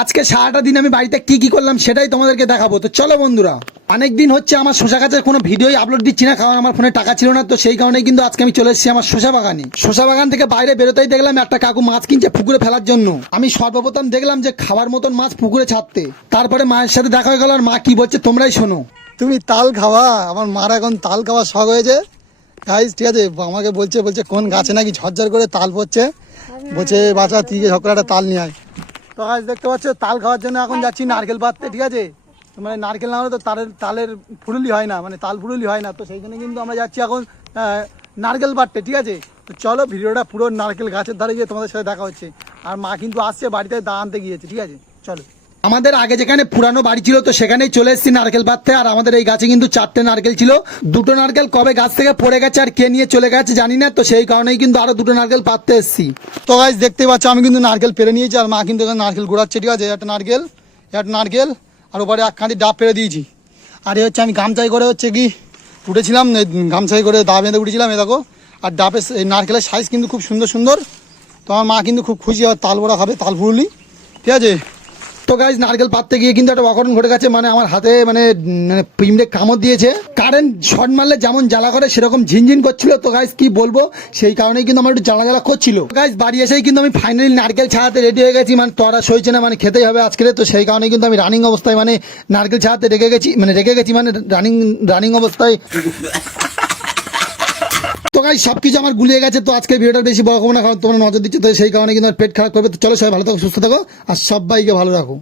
আজকে সারাটা দিন আমি বাড়িতে কি কি করলাম সেটাই তোমাদেরকে দেখাবো। তো চলো বন্ধুরা, অনেক দিন হচ্ছে আমার শশা গাছের কোনো ভিডিওই আপলোড দিচ্ছি না, কারণ আমার ফোনে টাকা ছিল না। তো সেই কারণেই কিন্তু আজকে আমি চলে এসেছি আমার শশা বাগানে। শশা বাগান থেকে বাইরে বেরোতেই দেখলাম একটা কাকু মাছ কিনছে পুকুরে ফেলার জন্য। আমি সর্বপ্রথম দেখলাম যে খাবার মতন মাছ পুকুরে ছাড়তে। তারপরে মায়ের সাথে দেখা হয়ে গেল, আর মা কি বলছে তোমরাই শোনো। তুমি তাল খাওয়া, আমার মার এখন তাল খাওয়ার শখ হয়েছে গাইস, ঠিক আছে। আমাকে বলছে কোন গাছে নাকি ঝরঝর করে তাল পড়ছে, বলছে বাচ্চা তুই ঝকড়াটা তাল নিয়ে আয়। তো গাছ দেখতে পাচ্ছ তাল খাওয়ার জন্য এখন যাচ্ছি নারকেল পাড়তে, ঠিক আছে। মানে নারকেল না হলে তো তালের ফুরুলি হয় না, মানে তাল ফুরুলি হয় না। তো সেইখানে কিন্তু আমরা যাচ্ছি এখন নারকেল পাড়তে, ঠিক আছে। তো চলো ভিডিওটা পুরো নারকেল গাছের ধারে গিয়ে তোমাদের সাথে দেখা হচ্ছে। আর মা কিন্তু আসছে, বাড়িতে দা আনতে গিয়েছে, ঠিক আছে। চলো। আমাদের আগে যেখানে পুরানো বাড়ি ছিল তো সেখানেই চলে এসেছি নারকেল পাড়তে। আর আমাদের এই গাছে কিন্তু 4টে নারকেল ছিল। 2টো নারকেল কবে গাছ থেকে পড়ে গেছে আর কে নিয়ে চলে গেছে জানি না। তো সেই কারণেই কিন্তু আরো 2টো নারকেল পাড়তে এসেছি। তো গাইস দেখতে পাচ্ছ আমি কিন্তু নারকেল পেরে নিয়েছি, আর মা কিন্তু এখানে নারকেল ঘোরাচ্ছে, ঠিক আছে। একটা নারকেল আর ওপরে এক খাঁটি ডাব পেরে দিয়েছি। আর এ হচ্ছে আমি গামছাই করে হচ্ছে কি উঠেছিলাম, গামছাই করে দা বেঁধে উঠেছিলাম, এ দেখো। আর ডাবের এই নারকেলের সাইজ কিন্তু খুব সুন্দর সুন্দর। তো আমার মা কিন্তু খুব খুশি, আর তাল বড়া খাবে, তাল ফুরুলি, ঠিক আছে। তো গাইজ নারকেল পাততে গিয়ে কিন্তু একটা অঘটন ঘটে গেছে। মানে আমার হাতে মানে পিমড়ে কামড় দিয়েছে। কারেন্ট শর্ট মারলে যেমন জ্বালা করে সেরকম ঝিনঝিন করছিল। তো গাইজ কি বলবো, সেই কারণেই কিন্তু আমার একটু জ্বালা করছিল। গাইজ বাড়ি এসেই কিন্তু আমি ফাইনালি নারকেল ছাড়াতে রেডি হয়ে গেছি। মানে তোরা সইছে না, মানে খেতেই হবে আজকে। তো সেই কারণে কিন্তু আমি রানিং অবস্থায় মানে নারকেল ছাড়াতে রেখে গেছি মানে রানিং অবস্থায়। তো গাইজ সবকিছু আমার গুলিয়ে গেছে। তো আজকে ভিডিওটা বেশি বড় করবো না, কারণ তোমরা নজর দিচ্ছ। তো সেই কারণে কিন্তু পেট খারাপ করবে। তো চলো সবাই ভালো থাকো, সুস্থ থাকো, আর সবাইকে ভালো রাখো।